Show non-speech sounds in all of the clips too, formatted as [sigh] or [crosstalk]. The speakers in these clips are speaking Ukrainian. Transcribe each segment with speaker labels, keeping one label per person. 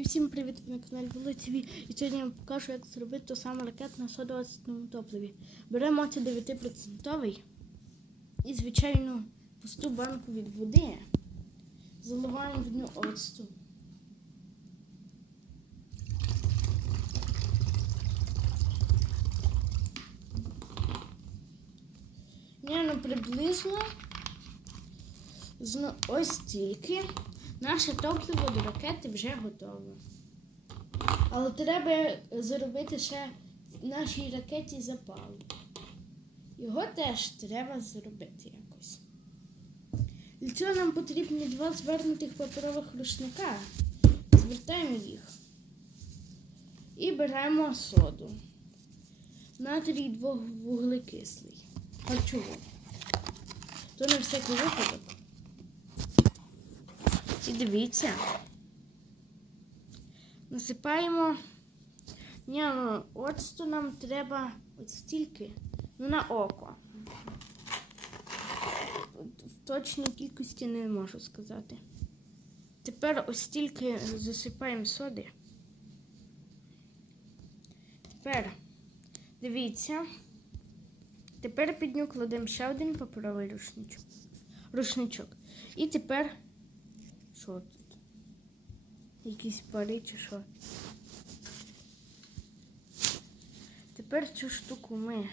Speaker 1: І всім привіт на каналі ТВ. І сьогодні я вам покажу, як зробити ту саму ракету на 120 топливі. Беремо оце 9% і, звичайно, пусту банку від води. Заливаємо в нього оцту. Ні, ну приблизно ось стільки. Наше топливо до ракети вже готове. Але треба зробити ще нашій ракеті запал. Його теж треба зробити якось. Для цього нам потрібні два звернутих паперових рушника. Звертаємо їх. І беремо соду. Натрій двовуглекислий. Харчову. То на всякий випадок. І дивіться. Насипаємо. Ні, ну, оцту нам треба от стільки. Ну, на око. В точній кількості не можу сказати. Тепер ось стільки засипаємо соди. Тепер дивіться. Тепер під нього кладемо ще один паперовий рушничок. рушничок. І тепер що тут? Якісь пари чи що? Тепер цю штуку ми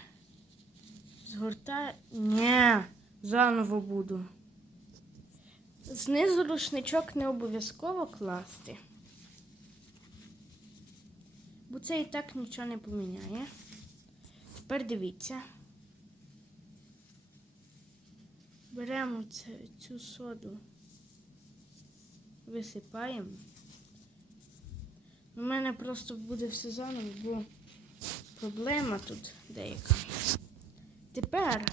Speaker 1: згортаємо. Ні, заново буду. Знизу рушничок не обов'язково класти. Бо це і так нічого не поміняє. Тепер дивіться. Беремо цю соду, висипаємо. У мене просто буде все заново, бо проблема тут деяка. Тепер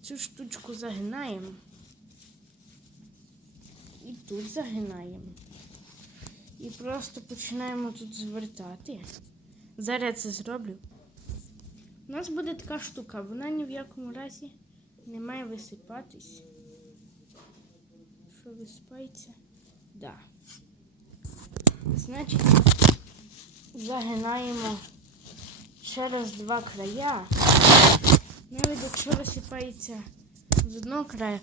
Speaker 1: цю штучку загинаємо. І тут загинаємо. І просто починаємо тут звертати. Зараз це зроблю. У нас буде така штука, вона ні в якому разі не має висипатись. Що висипається? Да. Значить, загинаємо через два края. Навіть якщо висипається з одного краю.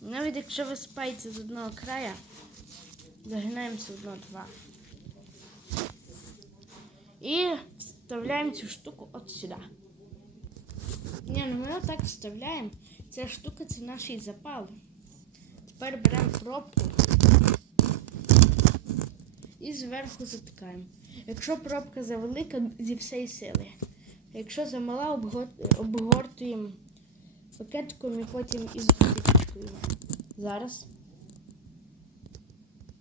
Speaker 1: Навіть якщо висипається з одного края, загинаємо все одно два. І вставляємо цю штуку от сюди. Ні, ну ми отак вставляємо. Ця штука це наш запал. Тепер беремо пробку і зверху затикаємо. Якщо пробка завелика, зі всієї сили. Якщо замала, обгортуємо пакетиком і потім із пічкою. Зараз.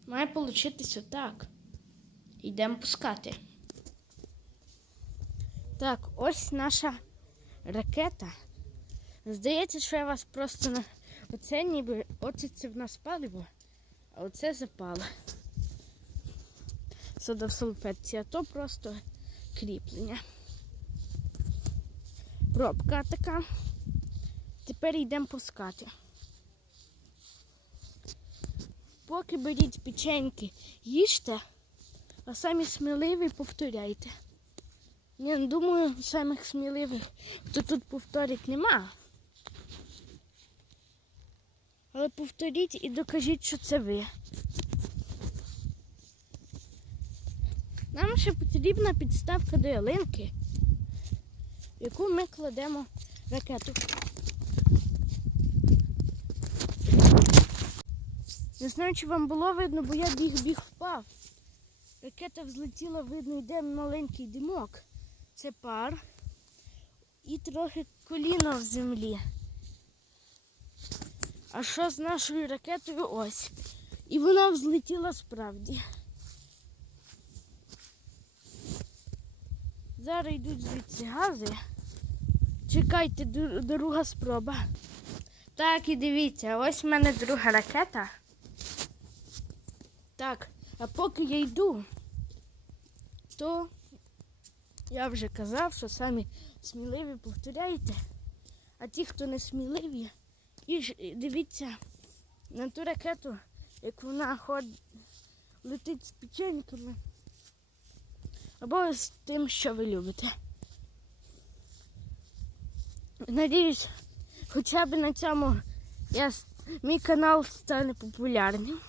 Speaker 1: Має получитися отак. Йдемо пускати. Так, ось наша ракета. Здається, що я вас просто на оце ніби оце це в нас паливо, а оце запал. Сода в салфетці, а то просто кріплення. Пробка така. Тепер йдемо пускати. Поки беріть печеньки, їжте, а самі сміливі повторяйте. Я думаю, самих сміливих, хто тут повторить нема. Але повторіть і докажіть, що це ви. Нам ще потрібна підставка до ялинки, в яку ми кладемо ракету. Не знаю, чи вам було видно, бо я біг-біг впав. Ракета взлетіла, видно, йде маленький димок. Це пар і трохи коліно в землі. А що з нашою ракетою ось? І вона взлетіла справді. Зараз йдуть звідси гази. Чекайте, друга спроба. Так, і дивіться, ось в мене друга ракета. Так, а поки я йду, то я вже казав, що самі сміливі повторяйте, а ті, хто не сміливі, і дивіться на ту ракету, як вона ходить, летить з печеньками. Або з тим, що ви любите. Надіюсь, хоча б на цьому я, мій канал стане популярним.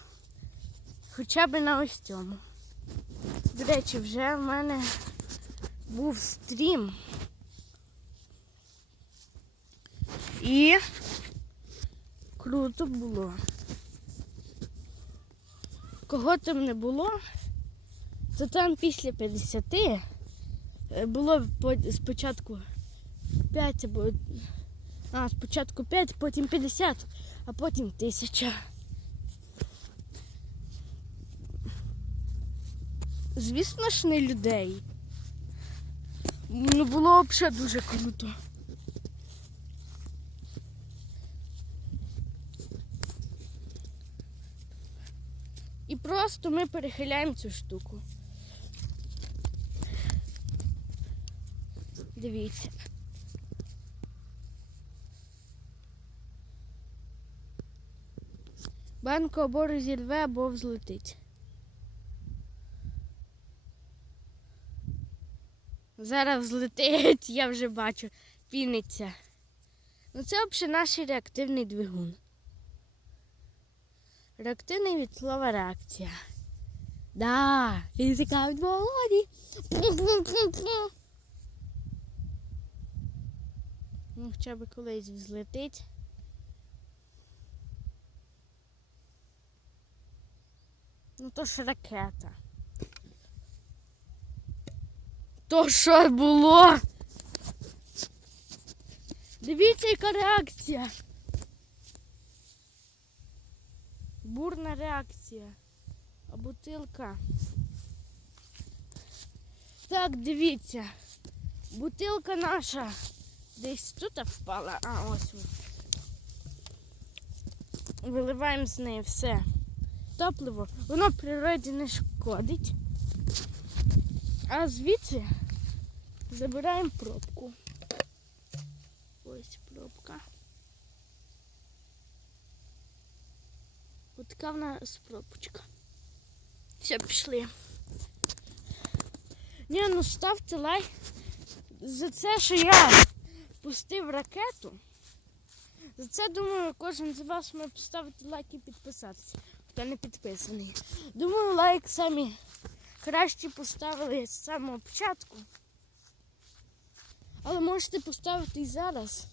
Speaker 1: Хоча б на ось цьому. До речі, вже в мене був стрім. І круто було. Кого там не було, то там після 50 е, було спочатку 5 або. А, спочатку 5, потім 50, а потім 1000. Звісно ж, не людей. Ну, було взагалі дуже круто. Просто ми перехиляємо цю штуку. Дивіться. Банку або розірве, або взлетить. Зараз взлетить, [laughs] я вже бачу, піниться. Ну це взагалі наш реактивний двигун. Реактивний від слова реакція. Да, фізика в володі. Ну, хоча б колись взлетить. Ну то ж ракета. То що було? Дивіться, яка реакція. Бурна реакція. А бутилка. Так, дивіться. Бутилка наша десь тут впала. А, ось. Виливаємо з неї все. Топливо. Воно природі не шкодить. А звідси забираємо пробку. Ось пробка. Ось така в нас пробочка. Все, пішли. Ні, ну ставте лайк за це, що я пустив ракету. За це, думаю, кожен з вас має поставити лайк і підписатися, хто не підписаний. Думаю, лайк самі краще поставили з самого початку. Але можете поставити і зараз.